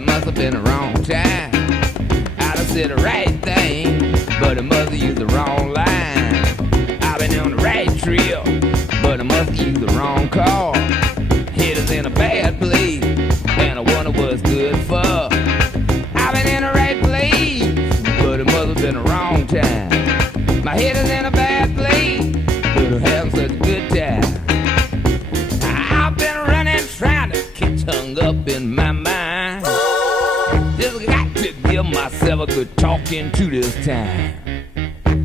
it must have been the wrong time. I'd have said the right thing, but it must have used the wrong line. I've been on the right trip, but I must have used the wrong car. Hit us in a bad place, and I wonder what's good for. I've been in the right place, but it must have been the wrong time. My head is in a bad place, but I'm having such a good time. I've been running, trying to get hung up in my mind. Just got to give myself a good talking to this time.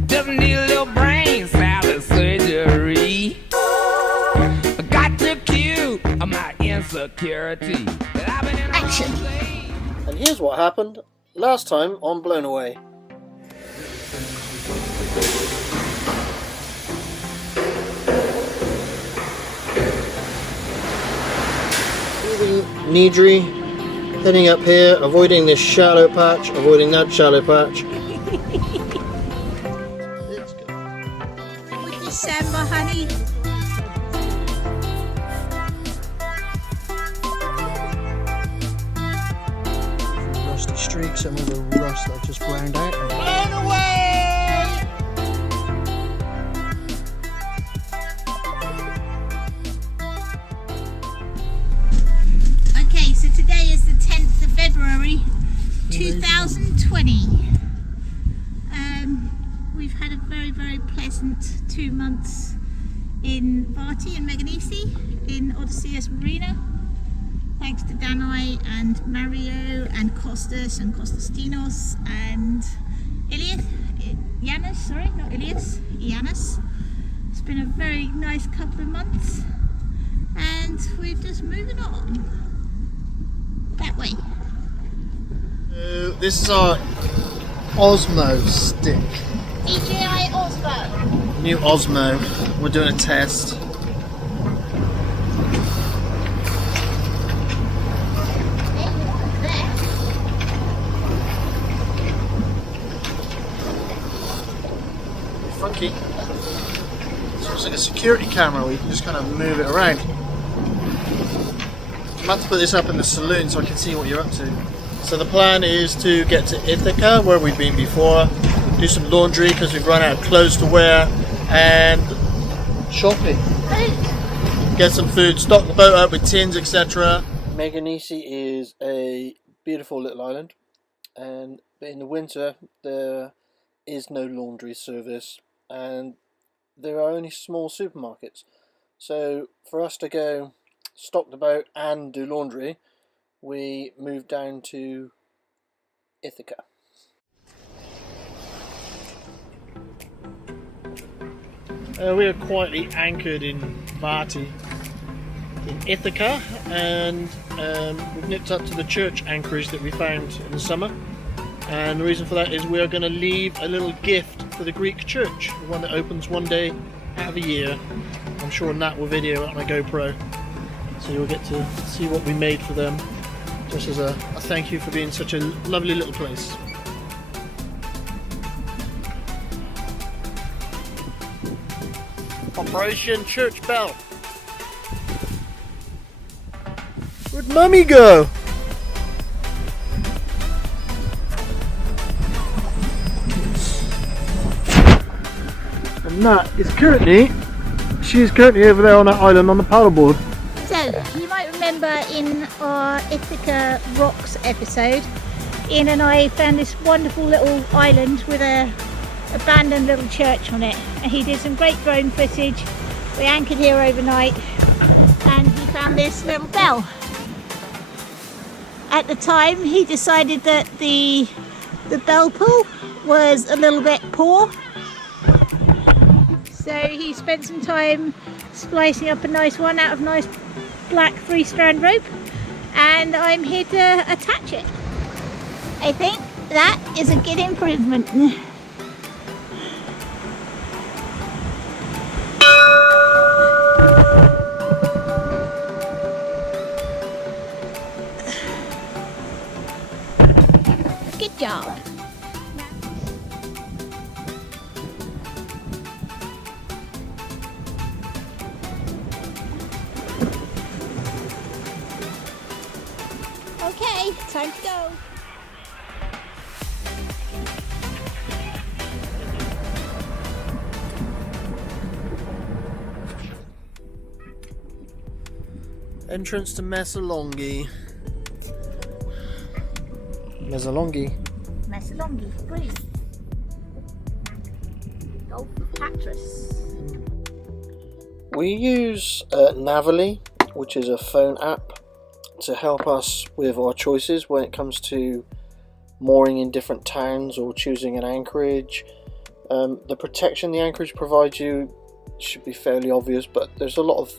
Just need a little brain salad surgery. I got to cure my insecurity. Action! And here's what happened last time on Blown Away. Needry, heading up here, avoiding this shallow patch, avoiding that shallow patch. Let's go. With December, honey. Rusty streaks, some of the rust that just ground out. Blown away! Okay, so today is the 10th of February 2020. We've had a very, very pleasant 2 months in Varti and Meganisi in Odysseus Marina. Thanks to Danai and Mario and Kostas and Kostastinos and Ianis, sorry, not Ilias, Ianis. It's been a very nice couple of months and we're just moving on that way. This is our Osmo stick. DJI Osmo. New Osmo. We're doing a test. Funky. So it's like a security camera where you can just kind of move it around. I'm about to put this up in the saloon so I can see what you're up to. So the plan is to get to Ithaca, where we've been before, do some laundry because we've run out of clothes to wear, and shopping. Get some food, stock the boat up with tins, etc. Meganisi is a beautiful little island, and in the winter there is no laundry service and there are only small supermarkets. So for us to go stock the boat and do laundry, we moved down to Ithaca. We are quietly anchored in Varti in Ithaca, and we've nipped up to the church anchorage that we found in the summer, and the reason for that is we are going to leave a little gift for the Greek church, the one that opens one day out of a year. I'm sure Nat will video it on a GoPro, so you'll get to see what we made for them, just as a thank you for being such a lovely little place. Operation Church Bell. Where'd Mummy go? And that is currently, she is currently over there on that island on the paddleboard. So, you might remember in our Ithaca Rocks episode, Ian and I found this wonderful little island with a abandoned little church on it, and he did some great drone footage. We anchored here overnight and he found this little bell. At the time he decided that the bell pull was a little bit poor, so he spent some time splicing up a nice one out of nice black 3-strand rope, and I'm here to attach it. I think that is a good improvement. Good job. Okay, Okay, time to go. Entrance to Messalongi. Messalongi. Messalongi, brilliant. Golf Patras. We use Navily, which is a phone app, to help us with our choices when it comes to mooring in different towns or choosing an anchorage. The protection the anchorage provides you should be fairly obvious, but there's a lot of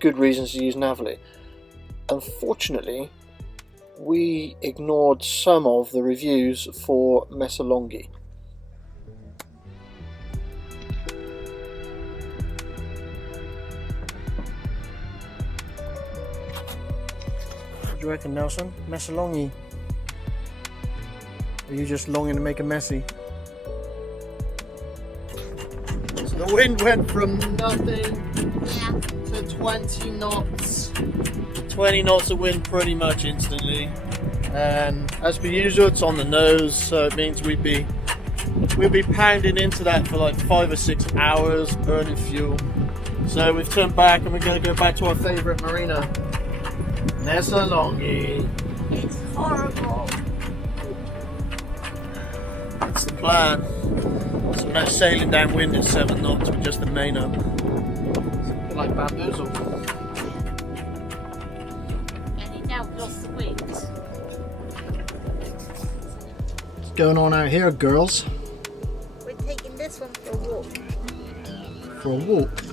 good reasons to use Navily. Unfortunately, we ignored some of the reviews for Messalongi. What do you reckon, Nelson? Messalongi? Are you just longing to make a messy? So the wind went from nothing to 20 knots. 20 knots of wind pretty much instantly. And as per usual, it's on the nose, so it means we'll be pounding into that for like 5 or 6 hours, burning fuel. So we've turned back and we're going to go back to our favourite marina, Messalongi. It's horrible. That's the plan. So we're not sailing downwind at 7 knots with just the main up. It's a bit like bamboozle. And you now lost the wings. What's going on out here, girls? We're taking this one for a walk. For a walk?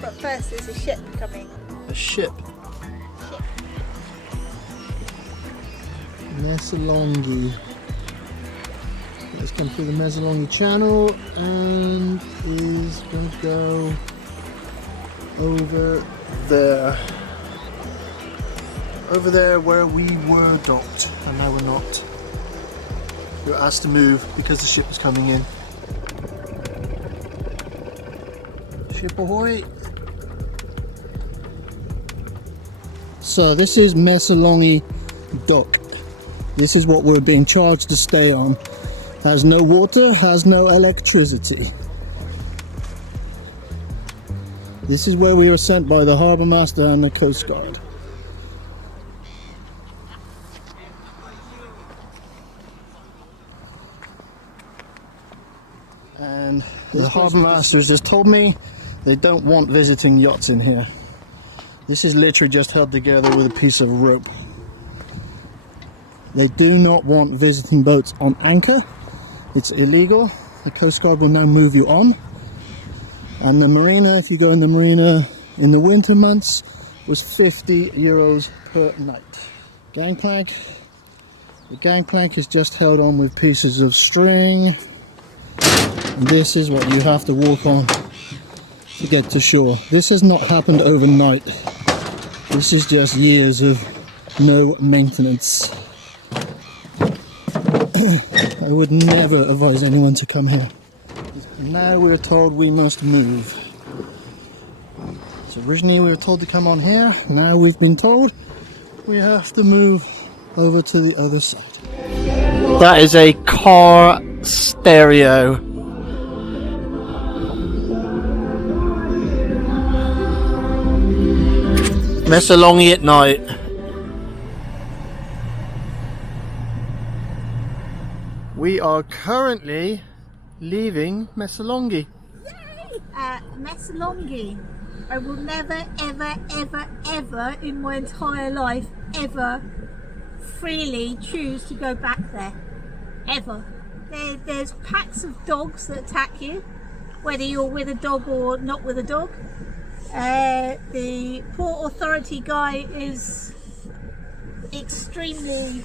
But first there's a ship coming. A ship? Messalongi. Let's come through the Messalongi channel and is going to go over there. Over there where we were docked, and now we're not. We were asked to move because the ship was coming in. Ship ahoy! So this is Messalongi dock. This is what we're being charged to stay on. Has no water, has no electricity. This is where we were sent by the harbour master and the coast guard. And the harbour master has just told me they don't want visiting yachts in here. This is literally just held together with a piece of rope. They do not want visiting boats on anchor. It's illegal. The Coast Guard will now move you on. And the marina, if you go in the marina in the winter months, was €50 per night. Gangplank. The gangplank is just held on with pieces of string. And this is what you have to walk on to get to shore. This has not happened overnight. This is just years of no maintenance. I would never advise anyone to come here. Now we're told we must move. So originally we were told to come on here. Now we've been told we have to move over to the other side. That is a car stereo. Messalongi at night. We are currently leaving Messalongi. Messalongi. I will never, ever, ever, ever in my entire life ever freely choose to go back there. Ever. There's packs of dogs that attack you, whether you're with a dog or not with a dog. The Port Authority guy is extremely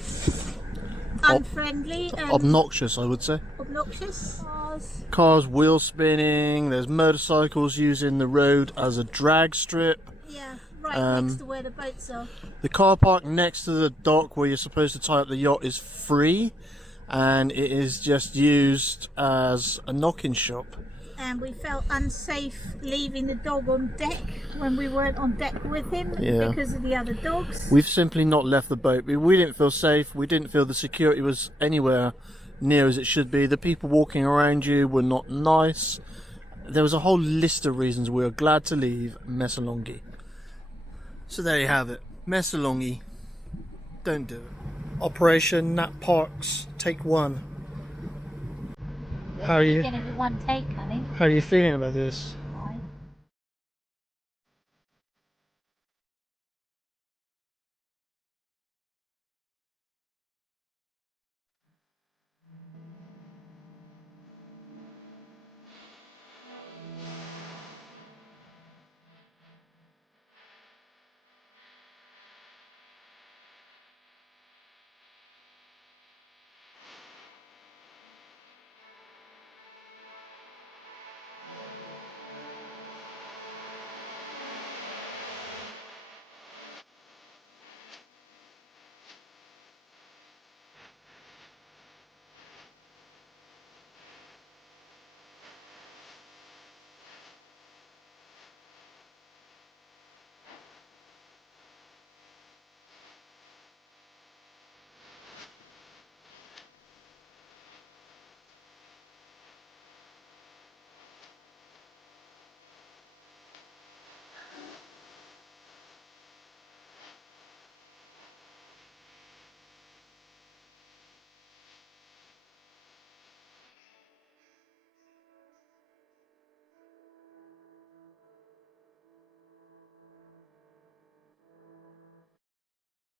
unfriendly and obnoxious, I would say. obnoxious. Cars wheel spinning, there's motorcycles using the road as a drag strip. Yeah, right next to where the boats are. The car park next to the dock where you're supposed to tie up the yacht is free, and it is just used as a knock-in shop. and we felt unsafe leaving the dog on deck when we weren't on deck with him because of the other dogs. We've simply not left the boat. We didn't feel safe. We didn't feel the security was anywhere near as it should be. The people walking around you were not nice. There was a whole list of reasons we were glad to leave Messalonghi. So there you have it. Messalonghi. Don't do it. Operation Nat Parks, take 1. How are you? It's gonna be one take, honey. How are you feeling about this?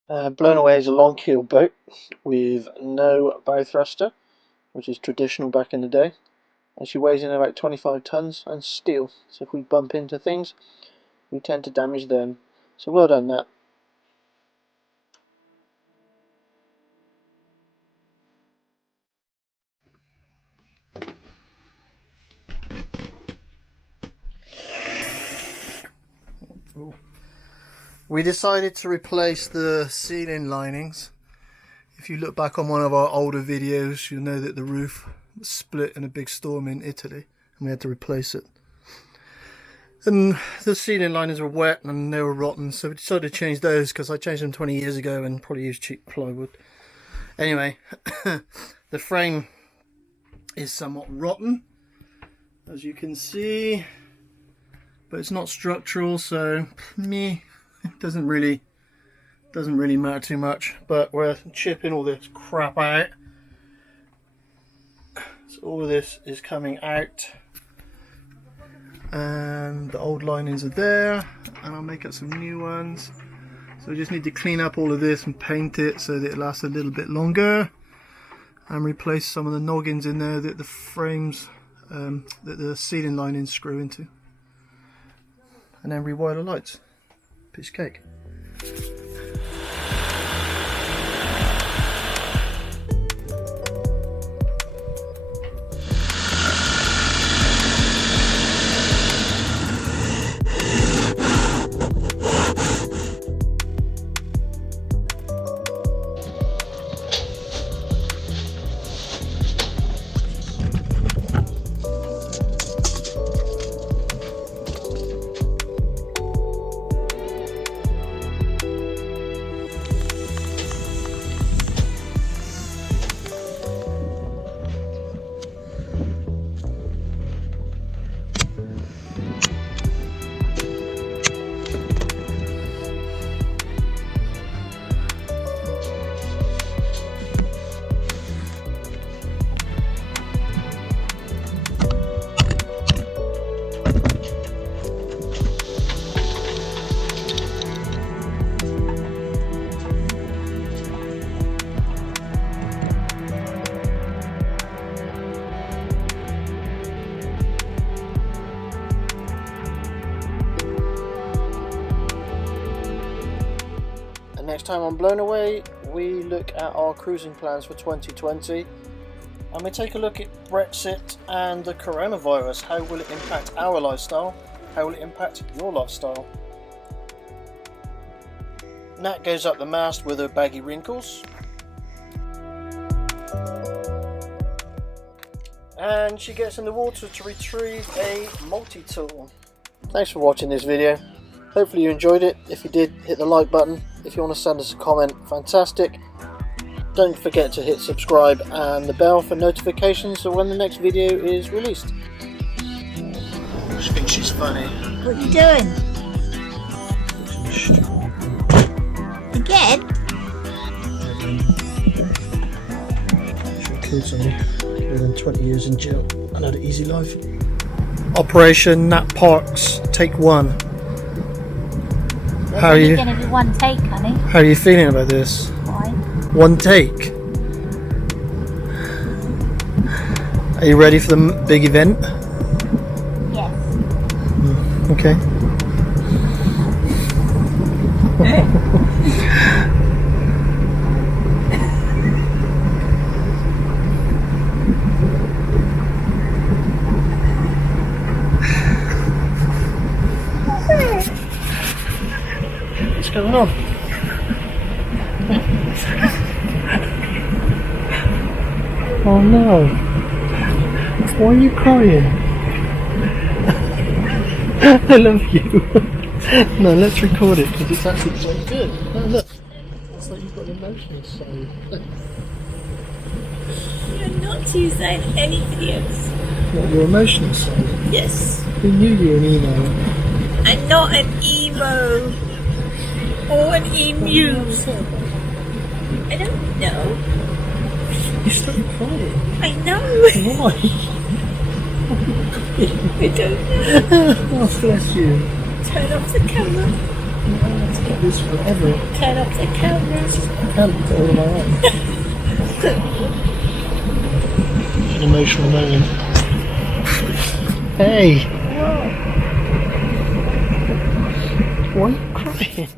Blown Away is a long keel boat with no bow thruster, which is traditional back in the day. And she weighs in about 25 tons and steel, so if we bump into things, we tend to damage them. So well done, Nat. We decided to replace the ceiling linings. If you look back on one of our older videos, you'll know that the roof was split in a big storm in Italy and we had to replace it. And the ceiling linings were wet and they were rotten, so we decided to change those because I changed them 20 years ago and probably used cheap plywood. Anyway, the frame is somewhat rotten, as you can see, but it's not structural, so meh. It doesn't really matter too much, but we're chipping all this crap out. So all of this is coming out, and the old linings are there, and I'll make up some new ones. So we just need to clean up all of this and paint it so that it lasts a little bit longer, and replace some of the noggins in there that the frames, that the ceiling linings screw into, and then rewire the lights. Piece of cake. Next time on Blown Away, we look at our cruising plans for 2020, and we take a look at Brexit and the coronavirus. How will it impact our lifestyle? How will it impact your lifestyle? Nat goes up the mast with her baggy wrinkles. and she gets in the water to retrieve a multi-tool. Thanks for watching this video. Hopefully you enjoyed it. If you did, hit the like button. If you want to send us a comment, fantastic. Don't forget to hit subscribe and the bell for notifications of when the next video is released. I think she's funny. What are you doing? Again? She killed somebody within 20 years in jail and had an easy life. Operation Nat Parks, take 1. How are you? It's going to be one take, honey. How are you feeling about this? Fine. 1 take. Are you ready for the big event? Yes. Okay. What's going on? Oh no. Why are you crying? I love you. No, let's record it because it's actually quite good. Oh, look. It's like you've got an emotional side. You're not using any videos. What, your emotional side? Yes. Who knew you were an emo? I'm not an emo. Or an emu. I don't know. You started crying. I know. Why? I don't know. Oh, bless you. Turn off the camera. Let's get this forever. Turn off the camera. I can't look at all of my own. An emotional moment. Hey! Why are you crying?